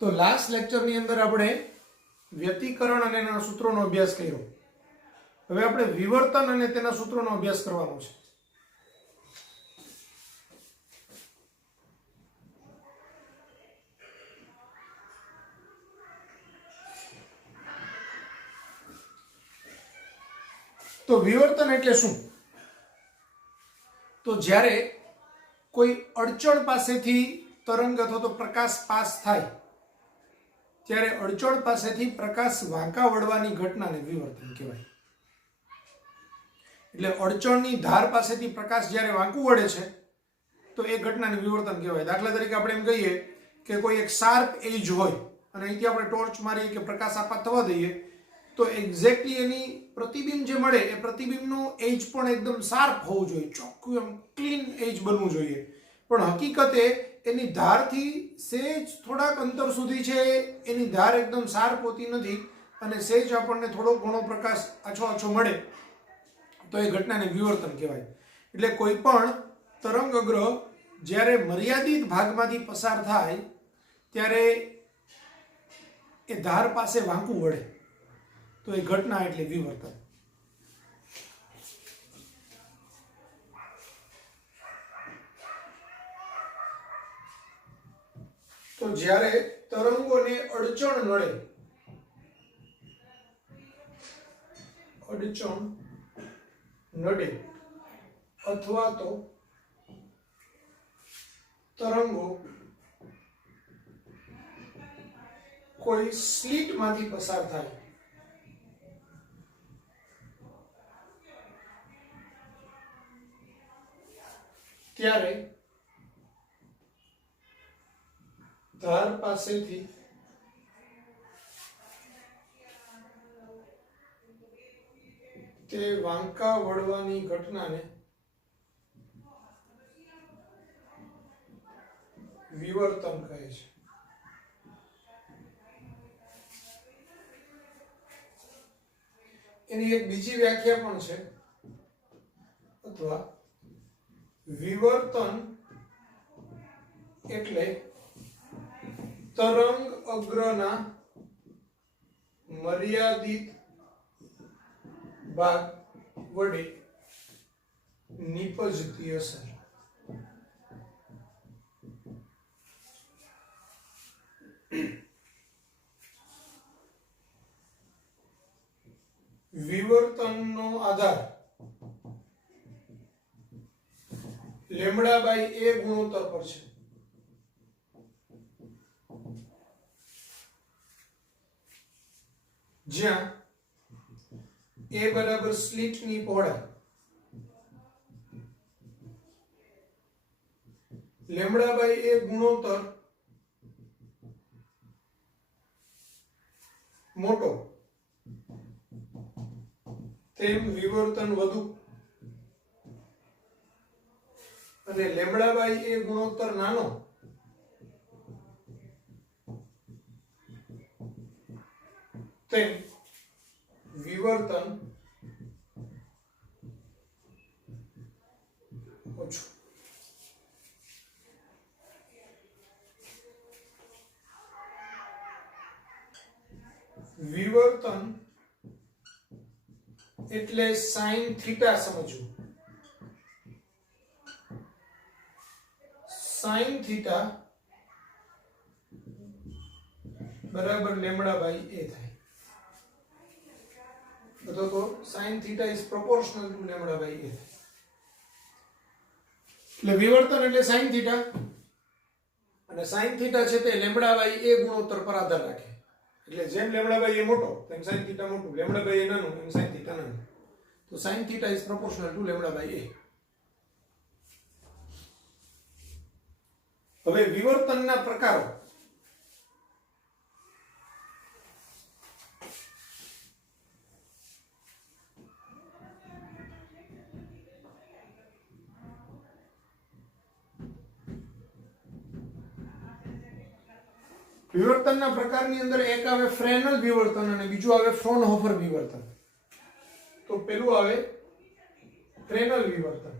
તો લાસ્ટ લેક્ચરની અંદર આપણે વ્યતિકરણ અને એના સૂત્રોનો અભ્યાસ કર્યો. હવે આપણે વિવર્તન અને તેના સૂત્રોનો અભ્યાસ કરવાનો છે. તો વિવર્તન એટલે શું? તો જ્યારે કોઈ અડચણ પાસેથી તરંગ અથવા તો પ્રકાશ પાસ થાય ત્યારે અડચણ પાસેથી પ્રકાશ વાંકા વળવાની ઘટનાને વિવર્તન કહેવાય. એટલે અડચણની ધાર પાસેથી પ્રકાશ જ્યારે વાંકું વળે છે તો એ ઘટનાને વિવર્તન કહેવાય. દાખલા તરીકે આપણે એમ કહીએ કે કોઈ એક શાર્પ એજ હોય અને અહીંથી આપણે ટોર્ચ મારીએ કે પ્રકાશ આપાત થવા દઈએ તો એક્ઝેક્ટલી એની પ્રતિબિંબ જે મળે એ પ્રતિબિંબનો એજ પણ એકદમ શાર્પ હોવું જોઈએ, ચોખ્ખું એમ ક્લીન એજ બનવું જોઈએ. પણ હકીકતે એની ધારથી સેજ થોડાક અંતર સુધી છે એની ધાર એકદમ શાર્પ હોતી નથી અને સેજ આપણને થોડો ઘણો પ્રકાશ આછો આછો મળે તો એ ઘટનાને વિવર્તન કહેવાય. એટલે કોઈ પણ તરંગ અગ્ર જ્યારે મર્યાદિત ભાગમાંથી પસાર થાય ત્યારે એ ધાર પાસે વાંકું વળે તો એ ઘટના એટલે વિવર્તન. તો જ્યારે તરંગોને અડચણ નડે અથવા તો તરંગો કોઈ સ્લિટ માંથી પસાર થાય ત્યારે ધાર પાસેથી તે વાંકા વળવાની ઘટનાને વિવર્તન કહે છે. એની એક બીજી વ્યાખ્યા પણ છે, અથવા વિવર્તન એટલે તરંગ અગ્રના મર્યાદિત ભાગ વડે નિપજતી અસર. વિવર્તનનો આધાર લેમ્બડા બાય એ ગુણોત્તર પર છે. જ્યાં એ બરાબર સ્લિટની પહોળાઈ, લેમ્બડા બાય એ ગુણોત્તર મોટો તેમ વિવર્તન વધુ અને લેમ્બડા બાય એ ગુણોત્તર નાનો તેમ વિવર્તન ઓછું. વિવર્તન એટલે સાઈન થીટા સમજવું. સાઈન થીટા બરાબર લેમ્બડા બાય એ થાય. અથવા તો sine theta is proportional to lambda by a. એટલે વિવર્તન એટલે સાઈન થીટા અને સાઈન થીટા છે તે લેમ્બડા બાય એ ગુણોત્તર પર આધાર રાખે. એટલે જેમ લેમ્બડા બાય એ મોટો તેમ સાઈન થીટા મોટું, લેમ્બડા બાય એ નાનું એમ સાઈન થીટા નાનું. તો sine theta is proportional to lambda by a. હવે વિવર્તનના પ્રકારો. વિવર્તનના પ્રકારની અંદર એક આવે ફ્રેનલ વિવર્તન અને બીજું આવે ફ્રોનહોફર વિવર્તન. તો પેલું આવે ફ્રેનલ વિવર્તન.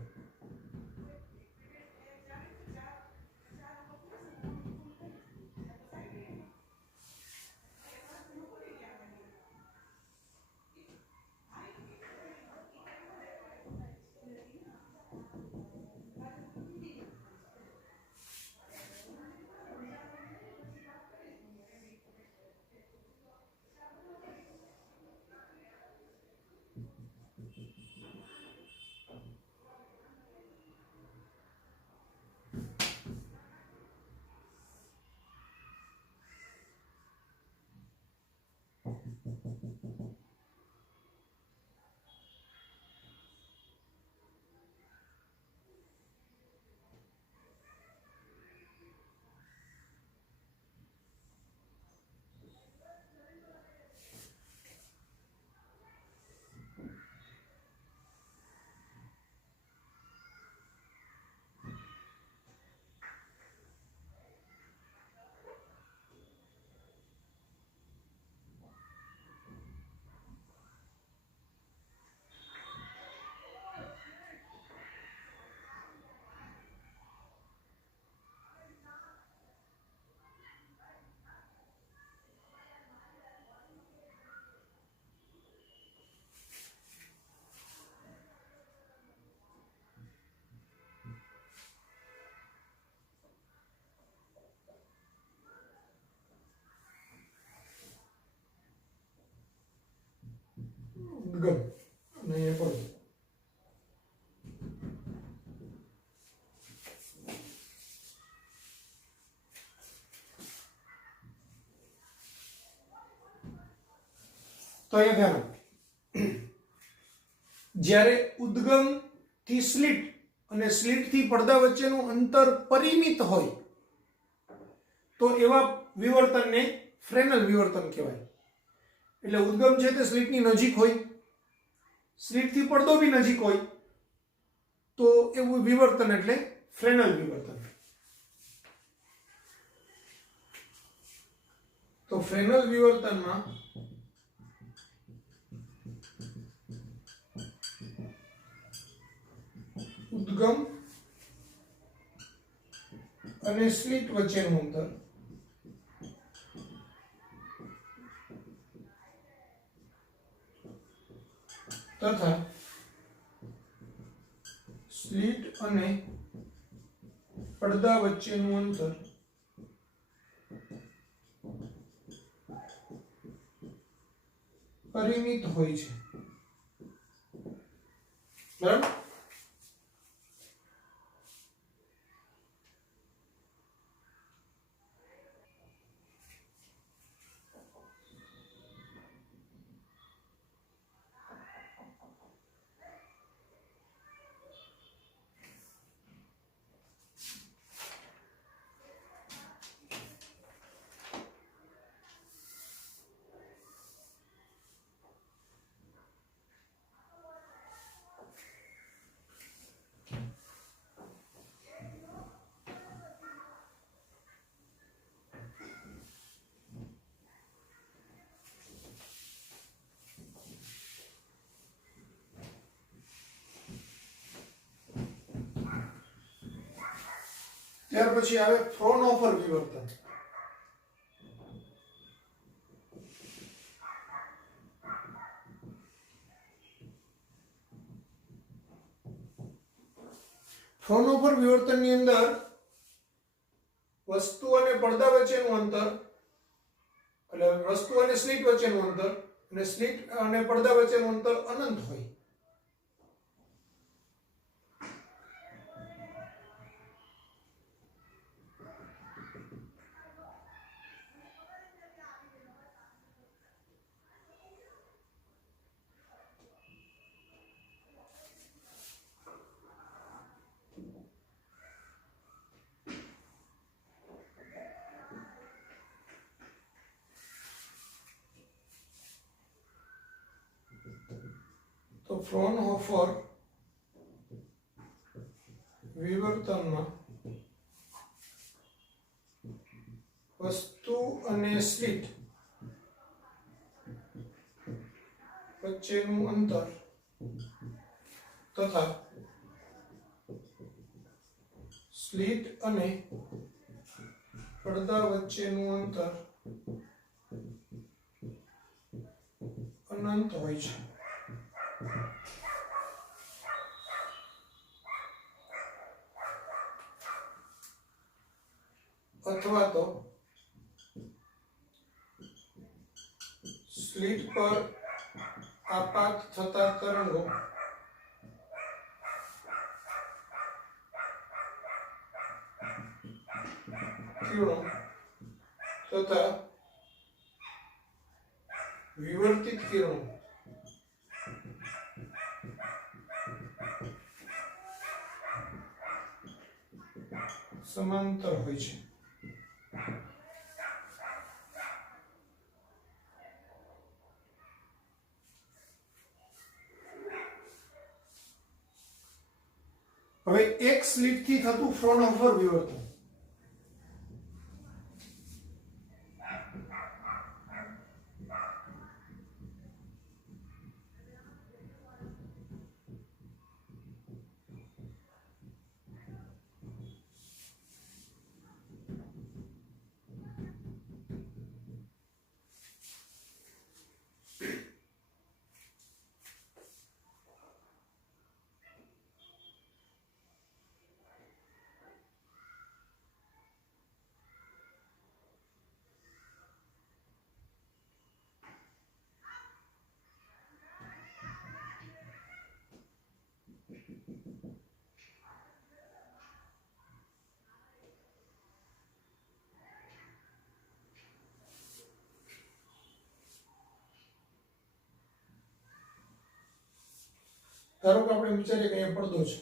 તો અહીંયા ધ્યાન આપો, જ્યારે ઉદ્ગમ થી સ્લિટ અને સ્લિટ થી પડદા વચ્ચેનું અંતર પરિમિત હોય તો એવા વિવર્તનને ફ્રેનલ વિવર્તન કહેવાય. એટલે ઉદ્ગમ છે તે સ્લિટની નજીક હોય, સ્લિટ થી પડદો બી નજીક હોય તો એવું વિવર્તન એટલે ફ્રેનલ વિવર્તન. તો ફ્રેનલ વિવર્તનમાં ઉદ્ગમ અને સ્લિટ વચ્ચેનું અંતર તથા સ્લિટ અને પડદા વચ્ચેનું અંતર પરિમિત હોય છે. બરાબર. ત્યાર પછી આવે ફ્રોનહોફર વિવર્તન. ફ્રોનહોફર વિવર્તનની અંદર વસ્તુ અને પડદા વચ્ચેનું અંતર એટલે વસ્તુ અને સ્લિટ વચ્ચેનું અંતર અને સ્લિટ અને પડદા વચ્ચેનું અંતર અનંત હોય. તો ફ્રોનહોફર વિવર્તનમાં વસ્તુ અને સ્લિટ વચ્ચેનું અંતર તથા સ્લિટ અને પડદા વચ્ચેનું અંતર અનંત હોય છે. અથવા તો સ્લિટ પર આપાત થતા તરંગો કિરણો તથા વિવર્તિત કિરણો સમાંતર હોય છે. હવે એક સ્લિટ થી થતું ફ્રોનહોફર વિવર્તન. આપણે વિચારીએ કે અહીંયા પડદો છે,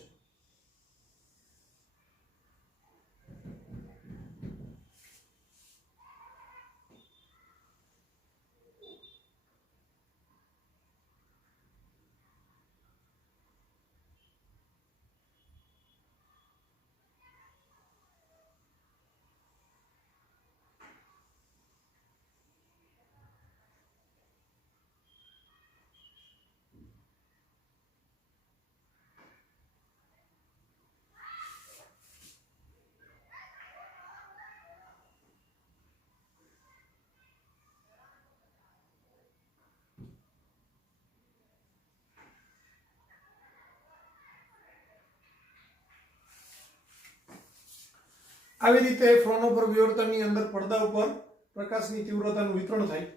આવી રીતે ફ્રોનોફર વિવર્તનની અંદર પડદા ઉપર પ્રકાશની તીવ્રતાનું વિતરણ થાય.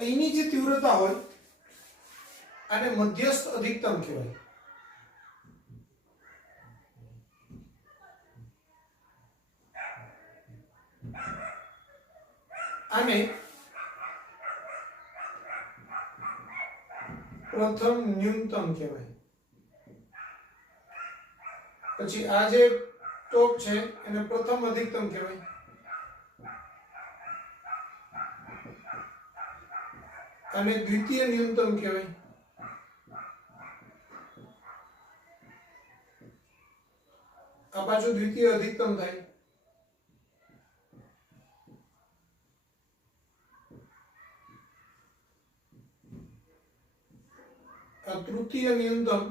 અહીંની જે તીવ્રતા હોય આને મધ્યસ્થ અધિકતમ કહેવાય. આને પ્રથમ ન્યૂનતમ કહેવાય. પછી આ જે ટોપ છે એને પ્રથમ અધિકતમ કહેવાય. અને દ્વિતીય ન્યૂનતમ કહેવાય. આ પાછું દ્વિતીય અધિકતમ થાય. આ તૃતીય ન્યૂનતમ.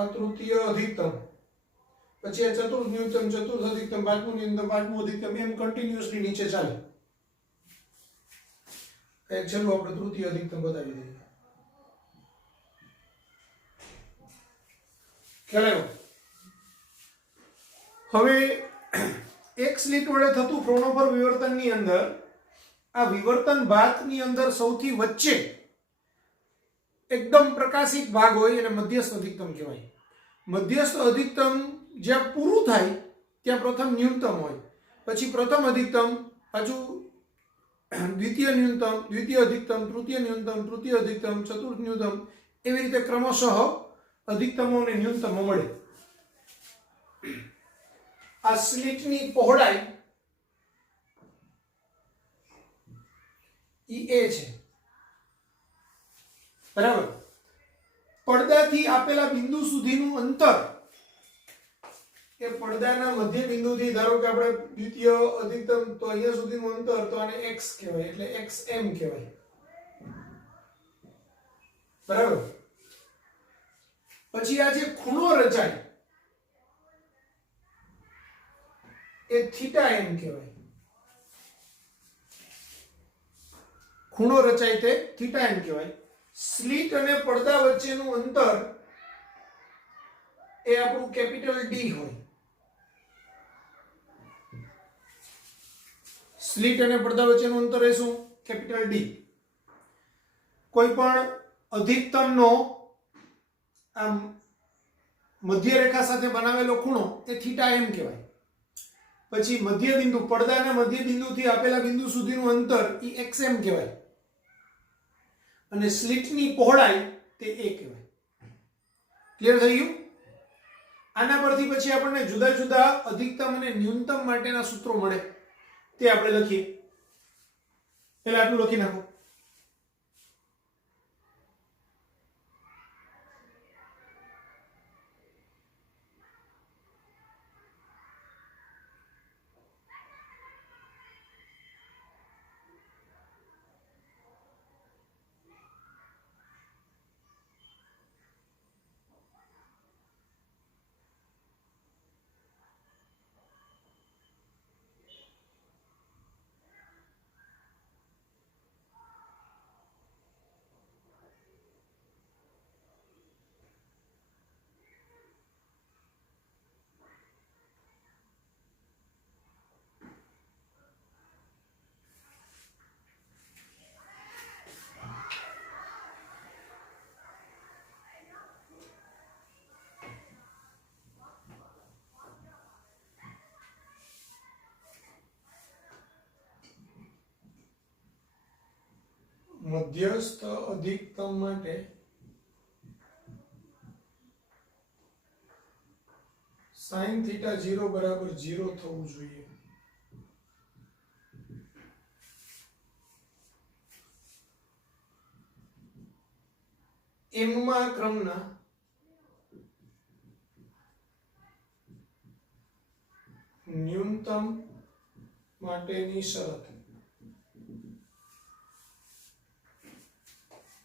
આ તૃતીય અધિકતમ. પછી આ ચતુર્થ ન્યૂનતમ, ચતુર્થ અધિકતમ, પાંચમું ન્યૂનતમ, પાંચમું અધિકતમ, એમ કન્ટિન્યુઅસલી નીચે ચાલે. એક છેલ્લું આપણે તૃતીય અધિકતમ બતાવી દઈએ. ખ્યાલ આવ્યો? હવે એક સ્લિટ વડે થતું ફ્રોનોફર વિવર્તનની અંદર આ વિવર્તન ભાતની અંદર સૌથી વચ્ચે એકદમ પ્રકાશિત ભાગ હોય એને મધ્યસ્થ અધિકતમ કહેવાય. મધ્યસ્થ અધિકતમ જ્યાં પૂરું થાય ત્યાં પ્રથમ ન્યૂનતમ હોય, પછી પ્રથમ અધિકતમ, પાછું દ્વિતીય ન્યૂનતમ, દ્વિતીય અધિકતમ, તૃતીય ન્યૂનતમ, તૃતીય અધિકતમ, ચતુર્થ ન્યૂનતમ, એવી રીતે ક્રમશઃ અધિકતમો અને ન્યૂનતમો મળે. આ સ્લિટની પહોળાઈ ઈ એ છે, બરાબર. પડદાથી આપેલા બિંદુ સુધીનું અંતર એ પડદાના મધ્ય બિંદુથી, ધારો કે આપણે દ્વિતીય અધિકતમ, તો અહીંયા સુધીનું અંતર, તો આને x કહેવાય, એટલે xm કહેવાય, બરાબર. પછી આ જે ખૂણો રચાય એ થીટા એમ કહેવાય. ખૂણો રચાય તે થીટા એમ કહેવાય. સ્લિટ અને પડદા વચ્ચેનું અંતર એ આપણું કેપિટલ ડી હોય. સ્લિટ અને પડદા વચ્ચેનું અંતર એ શું? Capital D. કોઈ પણ અધિકતમનો આમ મધ્ય રેખા સાથે બનાવેલો ખૂણો એ થીટા એમ કહેવાય. પછી મધ્ય બિંદુ, પડદાના મધ્ય બિંદુથી આપેલા બિંદુ સુધીનું અંતર એ xm કહેવાય. અને સ્લિટની પહોળાઈ તે a કહેવાય. ક્લિયર થઈ ગયું? આના પરથી પછી આપણને જુદા જુદા અધિકતમ અને ન્યૂનતમ માટેના સૂત્રો મળે, તે આપણે લખીએ. પહેલા આટલું લખી નાખો. મધ્યસ્થ અધિકતમ માટે sin θ 0 બરાબર 0 થવું જોઈએ. એમમાં ક્રમના ન્યૂનતમ માટેની શરત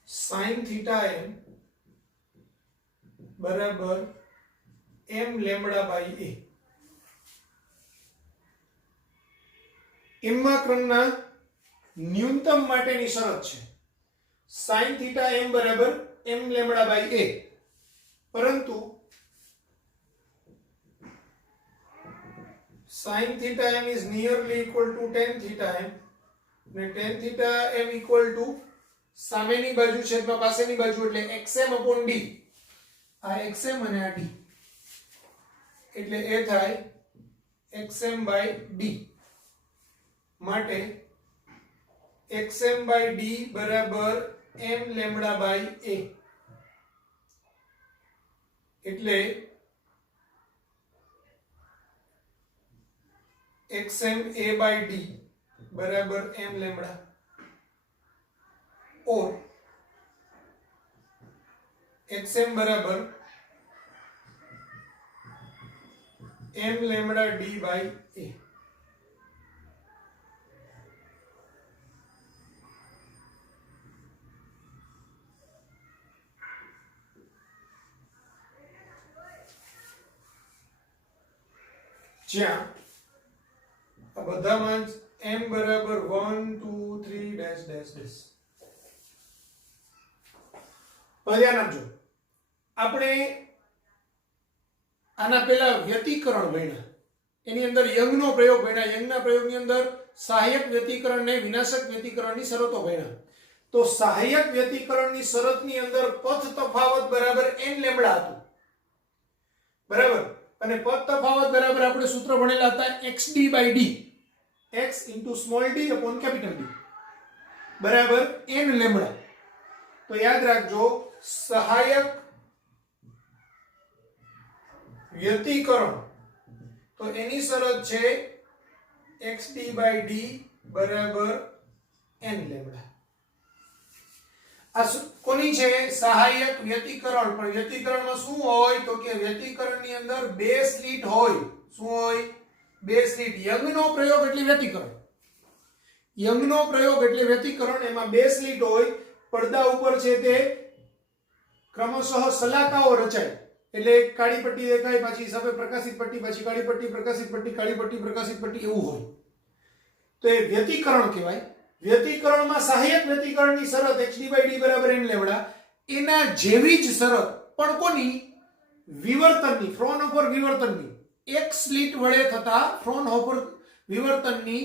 sin θ m બરાબર m લેમ્બડા બાય a. એમમાં ક્રમના ન્યૂનતમ માટેની શરત છે sin θ m બરાબર m લેમ્બડા બાય a, પરંતુ sin θ m is nearly equal to tan θ m અને tan θ m equal to સામેની બાજુ છેદમાં પાસેની બાજુ એટલે xm upon d. આ xm અને આ d એટલે એ થાય xm by d. માટે xm by d બરાબર m લેમ્બડા બાય a. એટલે xm a by d બરાબર m લેમ્બડા, और xm बराबर m lambda d by a. જ્યાં આ બધામાં m બરાબર 1 2 3 ડેશ ડેશ ડેશ. ધ્યાન આપજો, આપણે આના પહેલા વ્યતિકરણ ભણ્યા, એની અંદર યંગનો પ્રયોગ ભણ્યા. યંગના પ્રયોગની અંદર સહાયક વ્યતિકરણ ને વિનાશક વ્યતિકરણની શરતો ભણ્યા. તો સહાયક વ્યતિકરણની શરતની અંદર પથ તફાવત બરાબર n લેમ્બડા હતું, બરાબર, અને પથ તફાવત બરાબર આપણે સૂત્ર ભણેલા હતા xd by d, x into small d upon capital D બરાબર n લેમ્બડા. તો યાદ રાખજો, સહાયક વ્યતિકરણ તો એની શરત છે xd by d બરાબર n લેમ્બડા. આ કોની છે? સહાયક વ્યતિકરણ. પણ વ્યતિકરણમાં શું હોય તો કે વ્યતિકરણની અંદર બે સ્લિટ હોય. શું હોય? બે સ્લિટ. યંગનો પ્રયોગ એટલે વ્યતિકરણ, યંગનો પ્રયોગ એટલે વ્યતિકરણ. એમાં બે સ્લિટ હોય, પડદા ઉપર છે તે ક્રમશઃ સલાકાઓ રચાય, એટલે કાળી પટ્ટી દેખાય, પાછી સફેદ પ્રકાશિત પટ્ટી, પાછી કાળી પટ્ટી, પ્રકાશિત પટ્ટી, કાળી પટ્ટી, પ્રકાશિત પટ્ટી, એવું હોય. તો એ વ્યતિકરણ કહેવાય. વ્યતિકરણમાં સહાયક વ્યતિકરણની શરત xd by d બરાબર n લેમ્બડા, એના જેવી જ શરત પણ કોની? વિવર્તનની, ફ્રોનહોફર વિવર્તનની. એક સ્લિટ વડે થતા ફ્રોનહોફર વિવર્તનની.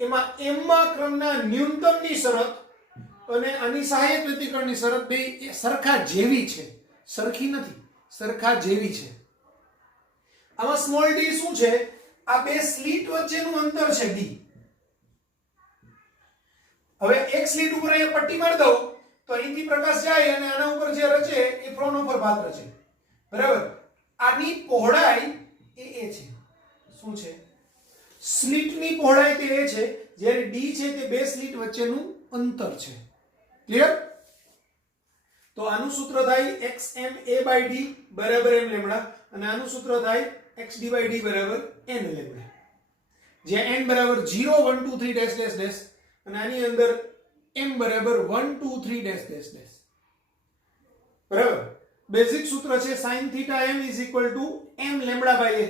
એમાં m માં ક્રમના ન્યૂનતમની શરત અને આની સહાયક વ્યતિકરણની શરત બે સરખા જેવી છે, સરખી નથી, સરખા જેવી છે. આમાં સ્મોલ d શું છે? આ બે સ્લિટ વચ્ચેનું અંતર છે d. હવે એક સ્લિટ ઉપર અહીંયા પટ્ટી મારી દઉં તો અહીંથી પ્રકાશ જાય અને આના ઉપર જે રચે એ ફ્રોનહોફર ભાગ રચે, બરાબર. આની પહોળાઈ એ છે. શું છે? સ્લિટની પહોળાઈ તે એ છે, જ્યારે d છે તે બે સ્લિટ વચ્ચેનું અંતર છે. ક્લિયર? તો આનું સૂત્ર થાય xm a by d બરાબર m લેમ્બડા, અને આનું સૂત્ર થાય xd by d બરાબર n લેમ્બડા, જ્યાં n બરાબર 0 1 2 3 ડેશ ડેશ ડેશ, અને આની અંદર m બરાબર 1 2 3 ડેશ ડેશ ડેશ, બરાબર. બેઝિક સૂત્ર છે sin θ m is equal to m lambda by a.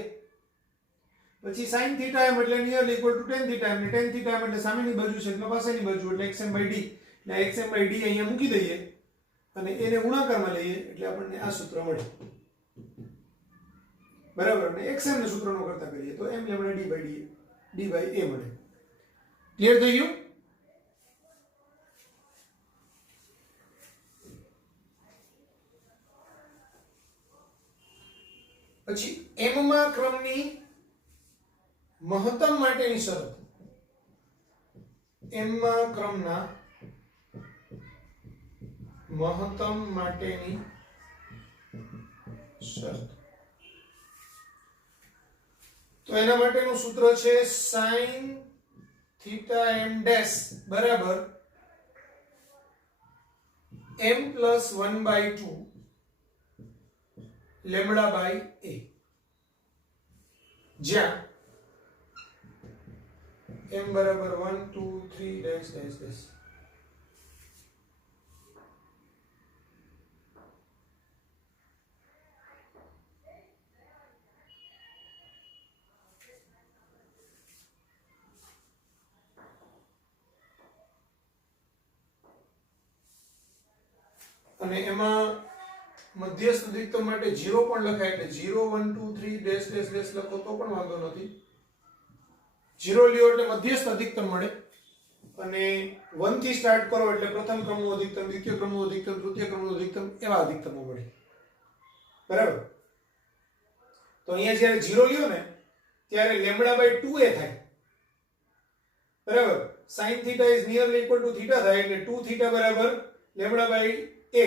પછી sin θ m એટલે nearly equal two tan θ m, ને tan θ m એટલે સામેની બાજુ છે એટલે પાછળની બાજુ એટલે xm by d. એટલે xm by d અહીંયા મૂકી દઈએ અને એને ગુણાકારમાં લઈએ એટલે આપણને આ સૂત્ર મળે, બરાબર. ને xm ને સૂત્રનો કરતા કરીએ તો m lambda d by a મળે. ક્લિયર થઈ ગયું? પછી m માં ક્રમની મહત્તમ માટેની શરત. m માં ક્રમના મહત્તમ માટેની શરત. તો એના માટેનું સૂત્ર છે sin થીટા m ડેશ બરાબર m plus 1/2 lambda by a, જ્યાં m બરાબર 1 2 3 ડેશ ડેશ ડેશ. અને એમાં મધ્યસ્થ અધિકતમ માટે 0 પણ લખાય, એટલે 0 1 2 3 ડેશ ડેશ ડેશ લખો તો પણ વાંધો નથી. 0 લ્યો એટલે મધ્યસ્થ અધિકતમ મળે, અને 1 થી સ્ટાર્ટ કરો એટલે પ્રથમ ક્રમનું અધિકતમ, દ્વિતીય ક્રમનું અધિકતમ, તૃતીય ક્રમનું અધિકતમ, એવા અધિકતમો મળે. બરાબર? તો અહીંયા જ્યારે 0 લ્યો ને ત્યારે લેમ્બડા બાય 2a થાય. બરાબર? sin theta is nearly equal to theta થાય, એટલે 2 થીટા બરાબર લેમ્બડા બાય a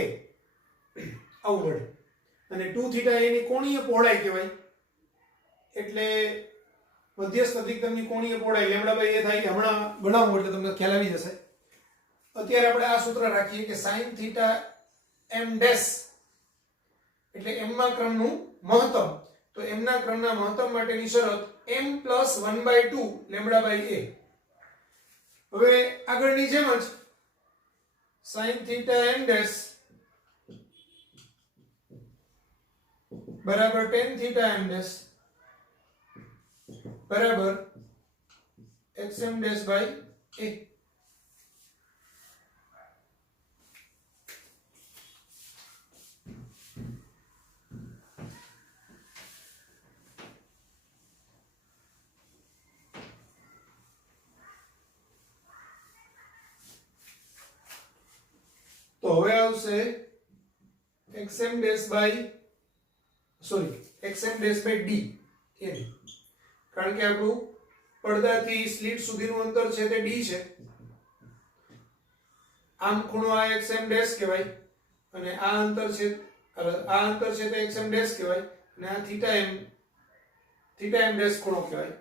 આવું મળે. અને 2 થીટા એની કોણીય પહોળાઈ કહેવાય, એટલે મધ્યસ્થ અધિકતમની કોણીય પહોળાઈ લેમ્બડા બાય a થાય. હમણાં બનાવવું એટલે તમને ખ્યાલ આવી જશે. અત્યારે આપણે આ સૂત્ર રાખીએ કે sin થીટા m ડેશ એટલે m ના ક્રમનું મહત્તમ. તો m ના ક્રમના મહત્તમ માટેની શરત m plus 1/2 lambda by a. હવે આગળની જેમ જ sin થીટા m ડેશ બરાબર tan થીટા m ડેશ બરાબર xm ડેશ બાય a. તો હવે આવશે xm dash by xm dash by d એમ, કારણ કે આપણું પડદાથી સ્લિટ સુધીનું અંતર છે તે d છે. આમ ખૂણો આ xm ડેશ કહેવાય, અને આ અંતર છે તે xm ડેશ કહેવાય, અને આ થીટા m ડેશ ખૂણો કહેવાય.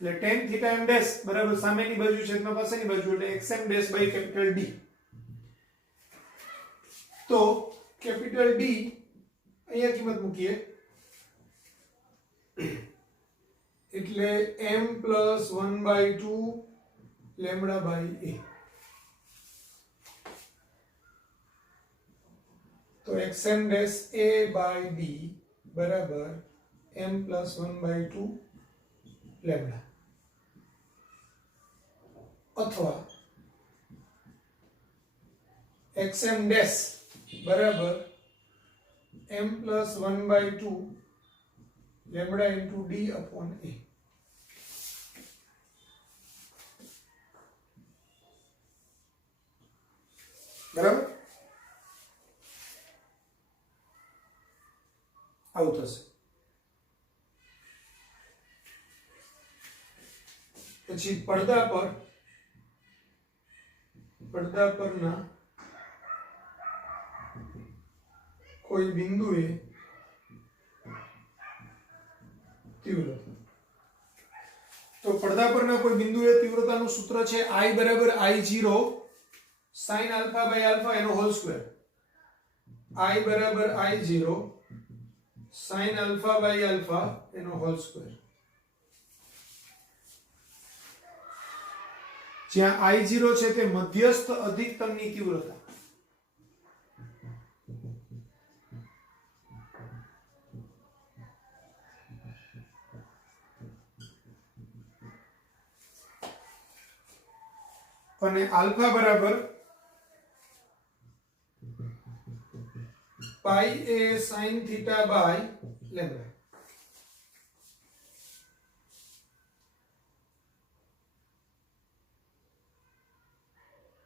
એટલે tan થીટા m ડેશ બરાબર સામેની બાજુ છેદમાં પાછળની બાજુ, એટલે xm dash by capital d. તો કેપિટલ D અહીંયા કિંમત મૂકીએ એટલે m plus 1/2 lambda by a. તો xm dash a by d બરાબર m પ્લસ 1/2 લેમ્બડા, અથવા xm ડેશ બરાબર m plus 1/2 lambda into d upon a. બરાબર? આવું થશે. પછી પડદા પરના કોઈ બિંદુએ તીવ્રતા. તો પડદા પરના કોઈ બિંદુએ તીવ્રતાનું સૂત્ર છે I બરાબર I0 sin alpha by alpha એનો હોલ સ્ક્વેર. I બરાબર I0 sin alpha by alpha એનો હોલ સ્ક્વેર. જ્યાં I0 છે તે મધ્યસ્થ અધિકતમની તીવ્રતા. અને આલ્ફા બરાબર pi a sin theta by lambda.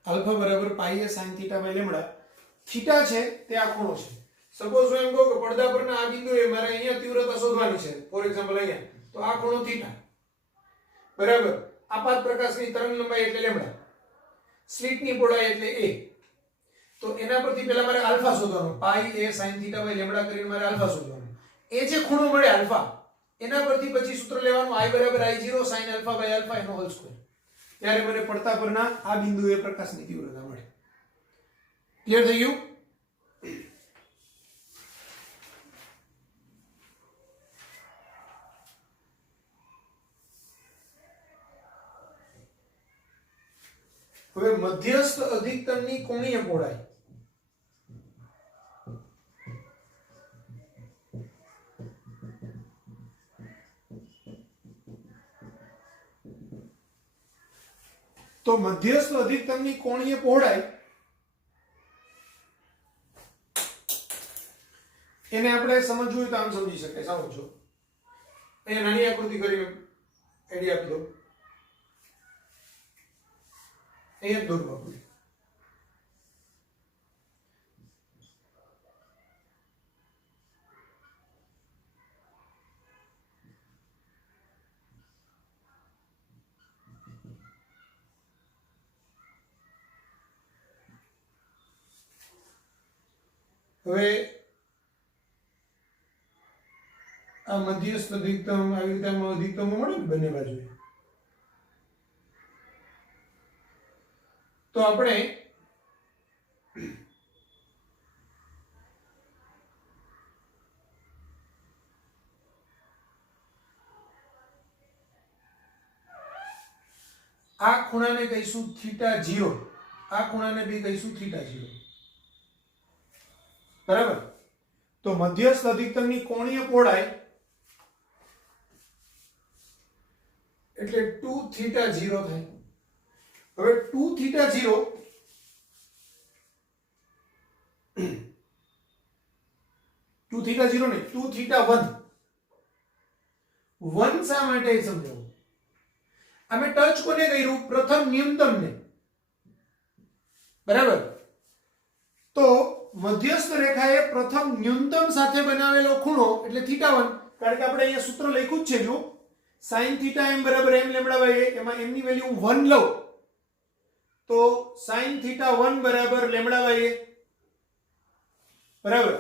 Alpha બરાબર pi a sin theta by lambda. Theta છે તે આ ખૂણો છે. સપોઝ હું એમ કહું કે પડદા પરના આ બિંદુએ મારે અહીંયા તીવ્રતા શોધવાની છે, ફોર એક્ઝામ્પલ અહીંયા, તો આ ખૂણો થીટા બરાબર. આપાત પ્રકાશની તરંગ લંબાઈ એટલે લેમ્બડા, સ્લિટની પહોળાઈ એટલે a. તો એના પરથી પહેલા મારે આલ્ફા શોધવાનો, પાઈ a sin theta by lambda કરીને મારે આલ્ફા શોધવાનો. એ જે ખૂણો મળે આલ્ફા, એના પરથી પછી સૂત્ર લેવાનું I બરાબર I0 sin alpha by alpha એનો હોલ સ્ક્વેર. ત્યારે મને પડતા પરના આ બિંદુએ પ્રકાશની તીવ્રતા મળે. ક્લિયર થઈ ગયું? હવે મધ્યસ્થ અધિકતમની કોણીય પહોળાઈ. તો મધ્યસ્થ અધિકતમની કોણીય પહોળાઈ એને આપણે સમજવું હોય તો આમ સમજી શકાય. સાવ છો અહીંયા નાની આકૃતિ કરી આઈડિયા આપી દો. અહીંયા દોરવા પડે. હવે આ મધ્યસ્થ અધિકતમ આવી રીતે આમાં અધિકતમ મળે ને બંને બાજુ, તો આપણે આ ખૂણાને કહીશું થીટા 0, આ ખૂણાને બી કહીશું થીટા 0. બરાબર? તો મધ્યસ્થ અધિકતમની કોણીય પહોળાઈ એટલે 2 થીટા 0 થાય. હવે 2 થીટા 0 2 થીટા 0 નહીં, 2 થીટા 1 શા માટે સમજાવું. અમે ટચ કોને કર્યું? પ્રથમ ન્યૂનતમને. બરાબર? તો મધ્યસ્થ રેખાએ પ્રથમ ન્યૂનતમ સાથે બનાવેલો ખૂણો એટલે થીટા 1, કારણ કે આપણે અહીંયા સૂત્ર લખ્યું જ છે. જો sin થીટા m બરાબર m લેમ્બડા બાય a, એમાં m ની વેલ્યુ હું 1 લઉં તો sin થીટા 1 બરાબર લેમ્બડા બાય a. બરાબર?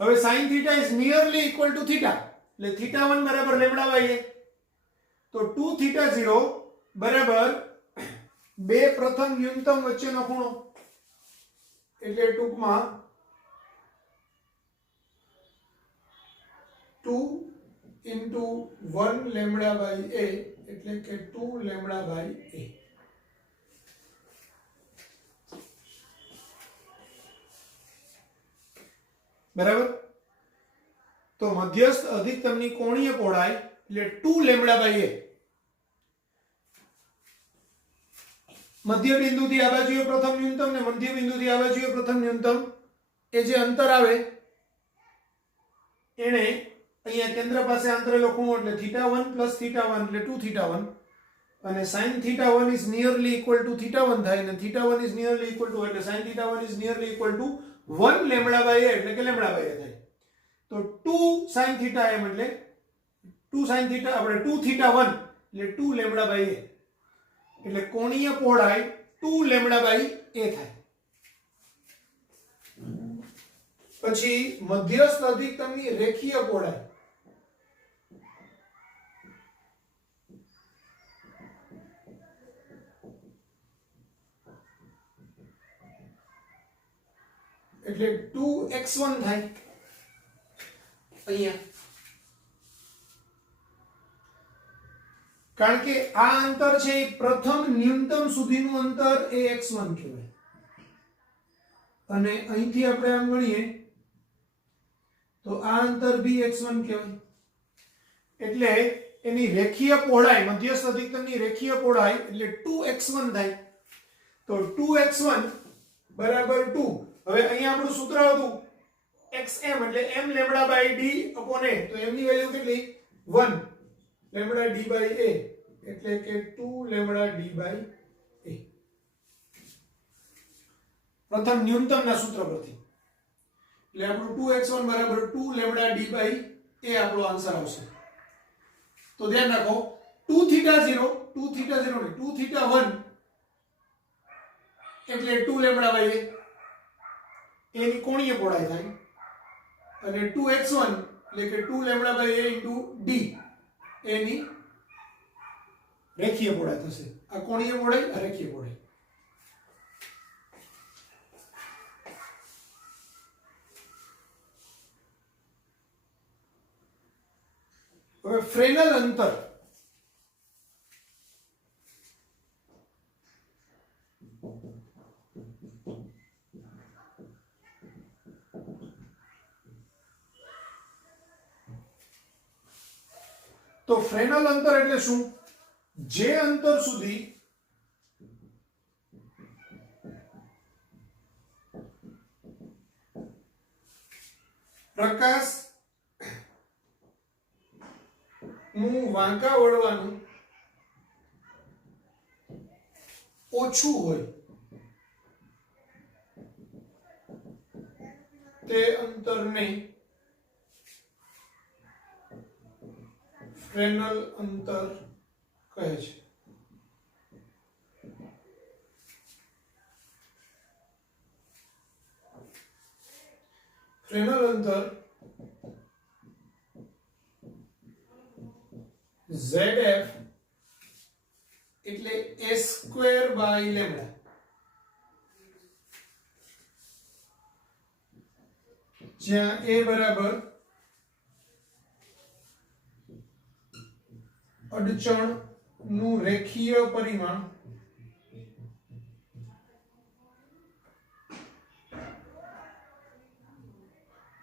હવે sin theta is nearly equal to theta, એટલે થીટા 1 બરાબર લેમ્બડા બાય a. તો 2 થીટા 0 બરાબર બે પ્રથમ ન્યૂનતમ વચ્ચેનો ખૂણો, એટલે ટૂંકમાં 2 into 1 લેમ્બડા બાય a, એટલે કે 2 લેમ્બડા બાય a. બરાબર? તો મધ્યસ્થ અધિકતમની કોણીય પહોળાઈ એટલે 2 લેમ્બડા બાય a. મધ્ય બિંદુથી આ બાજુએ પ્રથમ ન્યૂનતમ ને મધ્ય બિંદુથી આ બાજુએ પ્રથમ ન્યૂનતમ, એ જે અંતર આવે એને અહીંયા કેન્દ્ર પાસે આંતરેલો ખૂણો એટલે થીટા 1 પ્લસ થીટા 1 એટલે 2 થીટા 1, અને sin theta 1 is nearly equal to theta 1 થાય, અને theta 1 is nearly equal to એટલે sin theta 1 is nearly equal to 1 lambda by a, એટલે કે લેમ્બડા બાય a થાય. તો 2 sin થીટા m એટલે 2 sin થીટા આપણે 2 થીટા 1 એટલે 2 લેમ્બડા બાય a, એટલે કોણીય પહોળાઈ 2 લેમ્બડા બાય a થાય. પછી મધ્યસ્થ અધિકતમની રેખીય પહોળાઈ એટલે 2x1 થાય. અહીંયા કારણ કે આ અંતર છે એ પ્રથમ ન્યૂનતમ સુધીનું અંતર એ x1 કહેવાય, અને અહીંથી આપણે આમ ગણીએ તો આ અંતર બી x1 કહેવાય. એટલે એની રેખીય પહોળાઈ, મધ્યસ્થ અધિકતમની રેખીય પહોળાઈ એટલે 2x1 થાય. તો 2x1 બરાબર 2. હવે અહીંયા આપણું સૂત્ર હતું xm એટલે m lambda by d upon a, તો m ની વેલ્યુ કેટલી? 1 લેમ્બડા d બાય a, એટલે કે 2 લેમ્બડા d બાય a. પ્રથમ ન્યૂનતમના સૂત્ર પરથી એટલે આપણું 2x1 બરાબર 2 લેમ્બડા d બાય a આપણો આન્સર આવશે. તો ધ્યાન રાખો 2 થીટા 0 ને 2 થીટા 1 એટલે 2 લેમ્બડા બાય a. એની કોણીય પહોળાઈ થાય અને 2x1 એટલે કે 2 lambda by a into d એની રેખીય પહોળાઈ થશે. આ કોણીય પહોળાઈ, આ રેખીય પહોળાઈ. હવે ફ્રેનલ અંતર તો ફ્રેનલ અંતર એટલે શું? જે અંતર સુધી પ્રકાશ નું વાંકા વળવાનું ઓછું હોય તે અંતરને ફ્રેનલ અંતર કહે છે. ફ્રેનલ અંતર ZF એટલે a સ્ક્વેર બાય લેમ્બડા, જ્યાં a બરાબર અડચણ નું રેખીય પરિમાણ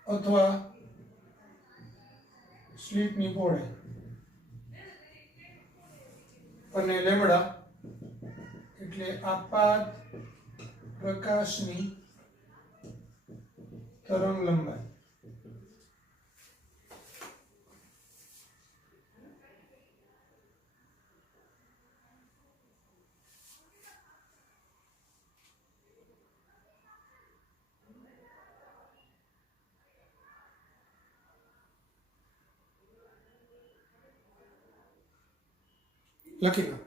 અથવા સ્લિટની પહોળાઈ અને લેમ્બડા એટલે આપાત પ્રકાશની તરંગ લંબાઈ. લખી લો.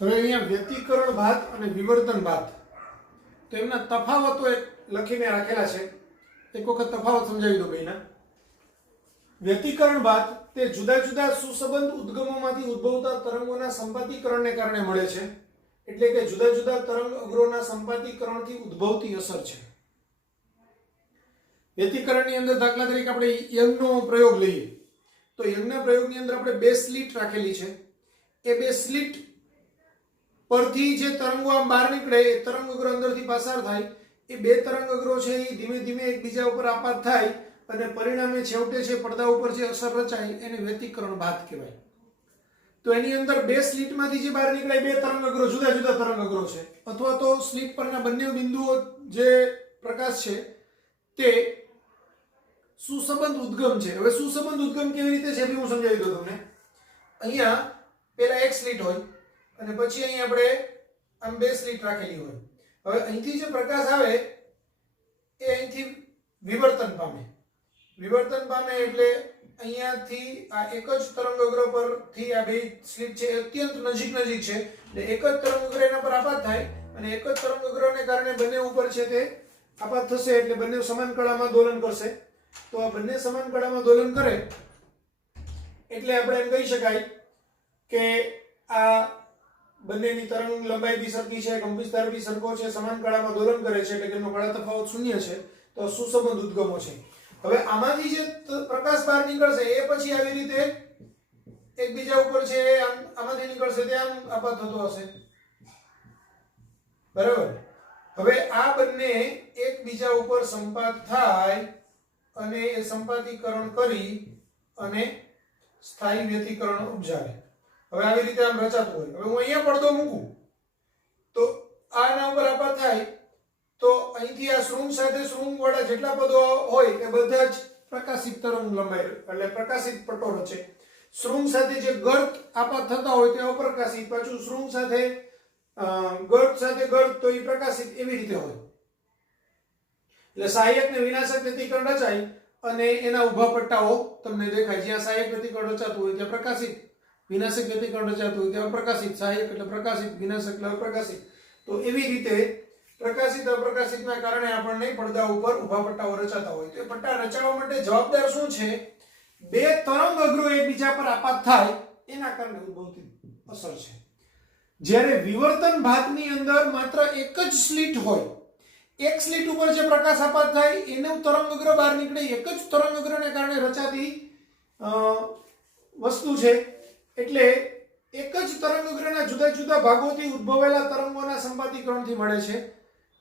હવે અહીંયા વ્યતિકરણ ભાત અને વિવર્તન ભાત તો એમના તફાવતો એક લખીને રાખેલા છે. એક વખત તફાવત સમજાવી દો ભાઈના. વ્યતિકરણ ભાત તે જુદા જુદા સુસંબંધ ઉદ્ગમોમાંથી ઉદ્ભવતા તરંગોના સંપાતીકરણને કારણે મળે છે. એટલે કે જુદા જુદા તરંગ અગ્રોના સંપાતીકરણથી ઉદ્ભવતી અસર છે. વ્યતિકરણની અંદર દાખલા તરીકે આપણે યંગનો પ્રયોગ લઈએ તો યંગના પ્રયોગની અંદર આપણે બે સ્લિટ રાખેલી છે. એ બે સ્લિટ પરથી જે તરંગો આમ બહાર નીકળે એ તરંગ અગ્ર અંદરથી પસાર થાય. એ બે તરંગ અગ્રો છે એ ધીમે ધીમે એકબીજા ઉપર આપાત થાય અને પરિણામે છેવટે છે પડદા ઉપર જે અસર રચાય એને વ્યતિકરણ ભાત કહેવાય. તો એની અંદર બે સ્લિટમાંથી જે બહાર નીકળે બે તરંગ અગ્રો જુદા જુદા તરંગ અગ્રો છે, અથવા તો સ્લિટ પરના બંને બિંદુઓ જે પ્રકાશ છે તે સુસંબંધ ઉદ્ગમ છે. હવે સુસંબંધ ઉદ્ગમ કેવી રીતે છે હું સમજાવી દઉં તમને. અહીંયા પહેલા એક સ્લિટ હોય અને પછી અહીં આપણે આમ બે સ્લિટ રાખેલી હોય. હવે અહીંથી જે પ્રકાશ આવે એ અહીંથી વિવર્તન પામે. વિવર્તન પામે એટલે અહીંયાથી આ એક જ તરંગ અગ્ર પરથી આ બે સ્લિટ છે અત્યંત નજીક નજીક છે એટલે એક જ તરંગ અગ્ર એના પર આપાત થાય અને એક જ તરંગ અગ્રને કારણે બંને ઉપર છે તે આપાત થશે એટલે બંને સમાન કળામાં દોલન કરશે. તો આ બંને સમાન કળામાં દોલન કરે એટલે આપણે એમ કહી શકાય કે આ બંનેની તરંગ લંબાઈ બી સરખી છે, કંપનવિસ્તાર બી સરખો છે, સમાન કળામાં દોલન કરે છે એટલે કે એનો કળા તફાવત શૂન્ય છે. તો સુસંબંધ ઉદ્ગમો છે. હવે આમાંથી જે પ્રકાશ બહાર નીકળશે એ પછી આવી રીતે એકબીજા ઉપર છે આમાંથી નીકળશે તે આમ આપાત થતો હશે. બરાબર. હવે આ બંને એકબીજા ઉપર સંપાત થાય અને એ સંપાતીકરણ કરી અને સ્થાયી વ્યતિકરણ ઉપજાવે. હવે આવી રીતે આમ રચાતું હોય. હવે હું અહીંયા પડદો મૂકું તો આના ઉપર આપાત થાય તો અહીંથી આ શૃંગ સાથે શૃંગ વાળા જેટલા પદો હોય એ બધા જ પ્રકાશિત તરંગ લંબાઈ એટલે પ્રકાશિત પટ્ટો રચે. શૃંગ સાથે જે ગર્ત આપાત થતા હોય તે અપ્રકાશિત, પાછું શૃંગ સાથે ગર્ત સાથે ગર્ત તો એ પ્રકાશિત, એવી રીતે હોય. એટલે સહાયક ને વિનાશક વ્યતિકરણ રચાય અને એના ઉભા પટ્ટાઓ તમને દેખાય. જ્યાં સહાયક વ્યતિકરણ રચાતું હોય ત્યાં પ્રકાશિત, વિનાશક વ્યતિકરણ રચાતું હોય ત્યાં અપ્રકાશિત. સહાયક એટલે પ્રકાશિત, વિનાશક એટલે અપ્રકાશિત. તો એવી રીતે પ્રકાશિત અપ્રકાશિતના કારણે આપણને પડદા ઉપર ઉભા પટ્ટાઓ રચાતા હોય. તો એ પટ્ટા રચાવવા માટે જવાબદાર શું છે? બે તરંગ અગ્રો એકબીજા પર આપાત થાય એના કારણે ઉદ્ભવતી અસર છે. જ્યારે વિવર્તન ભાતની અંદર માત્ર એક જ સ્લિટ હોય, એક સ્લિટ ઉપર જે પ્રકાશ આપાત થાય એનું તરંગ અગ્ર બહાર નીકળે, એક જ તરંગ અગ્રને કારણે રચાતી વસ્તુ છે. એટલે એક જ તરંગ અગ્રના જુદા જુદા ભાગોથી ઉદ્ભવેલા તરંગોના સંપાતીકરણથી મળે છે.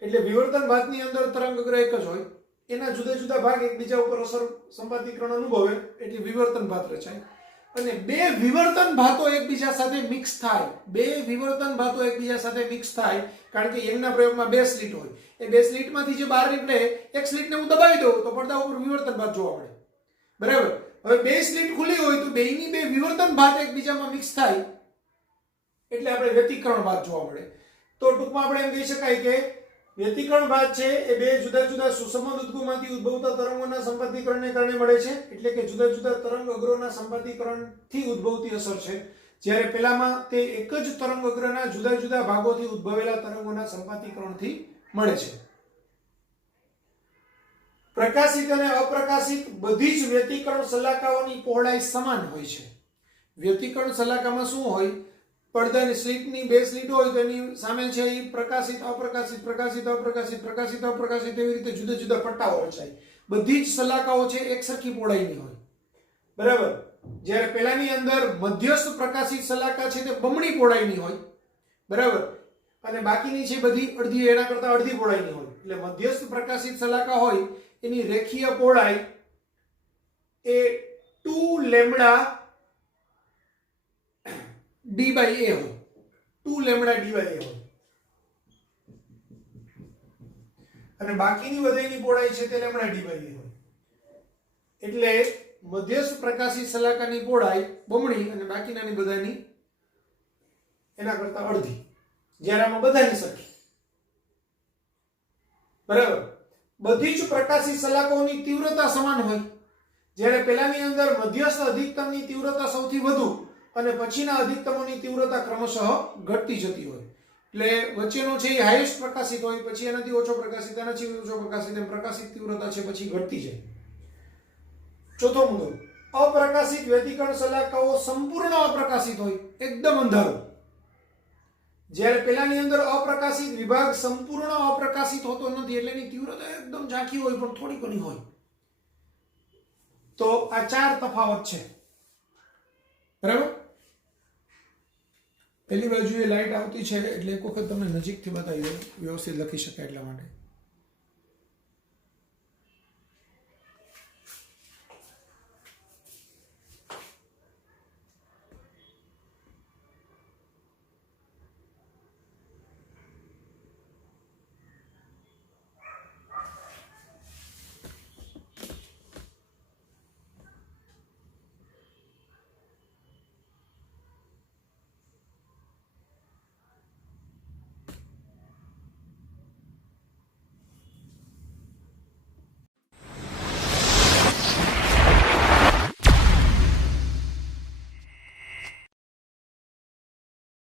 એટલે વિવર્તન ભાતની અંદર તરંગ અગ્ર એક જ હોય, એના જુદા જુદા ભાગ એકબીજા ઉપર અસર સંપાતીકરણ અનુભવે એટલે વિવર્તન ભાત રચાય. અને બે વિવર્તન ભાતો એકબીજા સાથે મિક્સ થાય, બે વિવર્તન ભાતો એકબીજા સાથે મિક્સ થાય, કારણ કે યંગના પ્રયોગમાં બે સ્લિટ હોય. એ બે સ્લિટમાંથી જે બહાર નીકળે, એક સ્લિટને હું દબાવી દઉં તો પડદા ઉપર વિવર્તન ભાત જોવા મળે. બરાબર. હવે બે સ્લિટ ખુલ્લી હોય તો બેયની બે વિવર્તન ભાત એકબીજામાં મિક્સ થાય એટલે આપણે વ્યતિકરણ ભાત જોવા મળે. તો ટૂંકમાં આપણે એમ કહી શકાય કે વ્યતિકરણ ભાત છે એ બે જુદા જુદા સુસંબંધ ઉદ્ગમમાંથી ઉદ્ભવતા તરંગોના સંપાતીકરણને કારણે મળે છે. એટલે કે જુદા જુદા તરંગ અગ્રોના સંપાતીકરણથી ઉદ્ભવતી અસર છે. જ્યારે પેલામાં તે એક જ તરંગ અગ્રના જુદા જુદા ભાગોથી ઉદ્ભવેલા તરંગોના સંપાતીકરણથી મળે છે. પ્રકાશિત અને અપ્રકાશિત બધી જ વ્યતિકરણ શલાકાઓની પહોળાઈ સમાન હોય છે. વ્યતિકરણ શલાકામાં શું હોય? પડદાની સ્લિટની બે સ્લિટ હોય તો એની સામે છે એ પ્રકાશિત અપ્રકાશિત, પ્રકાશિત અપ્રકાશિત, પ્રકાશિત અપ્રકાશિત, એવી રીતે જુદા જુદા પટ્ટાઓ રચાય. બધી જ શલાકાઓ છે એક સરખી પહોળાઈની હોય. બરાબર. જ્યારે પેલાની અંદર મધ્યસ્થ પ્રકાશિત શલાકા છે તે બમણી પહોળાઈની હોય. બરાબર. અને બાકીની છે બધી અડધી, એના કરતા અડધી પહોળાઈની હોય. એટલે મધ્યસ્થ પ્રકાશિત શલાકા હોય એની રેખીય પહોળાઈ એ 2 લેમ્બડા d by a હોય. 2 લેમ્બડા d by a હોય. અને બાકીની વધેલી પહોળાઈ છે તે લેમ્બડા d by a હોય. એટલે મધ્યસ્થ પ્રકાશિત શલાકાની પહોળાઈ બમણી અને બાકીનાની બધાની એના કરતા અડધી. જ્યારે આમાં બધાની સરખી. બરાબર. બધી જ પ્રકાશિત શલાકાઓની તીવ્રતા સમાન હોય. જ્યારે પેલાની અંદર મધ્યસ્થ અધિકતમની તીવ્રતા સૌથી વધુ અને પછીના અધિકતમોની તીવ્રતા ક્રમશઃ ઘટતી જતી હોય. એટલે વચ્ચેનો છે એ હાઈએસ્ટ પ્રકાશિત હોય, પછી એનાથી ઓછો પ્રકાશિત, એનાથી ઓછો પ્રકાશિત, એમ પ્રકાશિત તીવ્રતા છે પછી ઘટતી જાય. ચોથો મુદ્દો, અપ્રકાશિત વ્યતિકરણ શલાકાઓ સંપૂર્ણ અપ્રકાશિત હોય, એકદમ અંધારું. જ્યારે પેલાની અંદર અપ્રકાશિત વિભાગ સંપૂર્ણ અપ્રકાશિત હોતો નથી, એટલે એની તીવ્રતા એકદમ ઝાંખી હોય પણ થોડી ઘણી હોય. તો આ 4 તફાવત છે. બરાબર. પેલી બાજુએ લાઈટ આવતી છે એટલે એક વખત તમને નજીકથી બતાવી દઉં, વ્યવસ્થિત લખી શકાય એટલા માટે.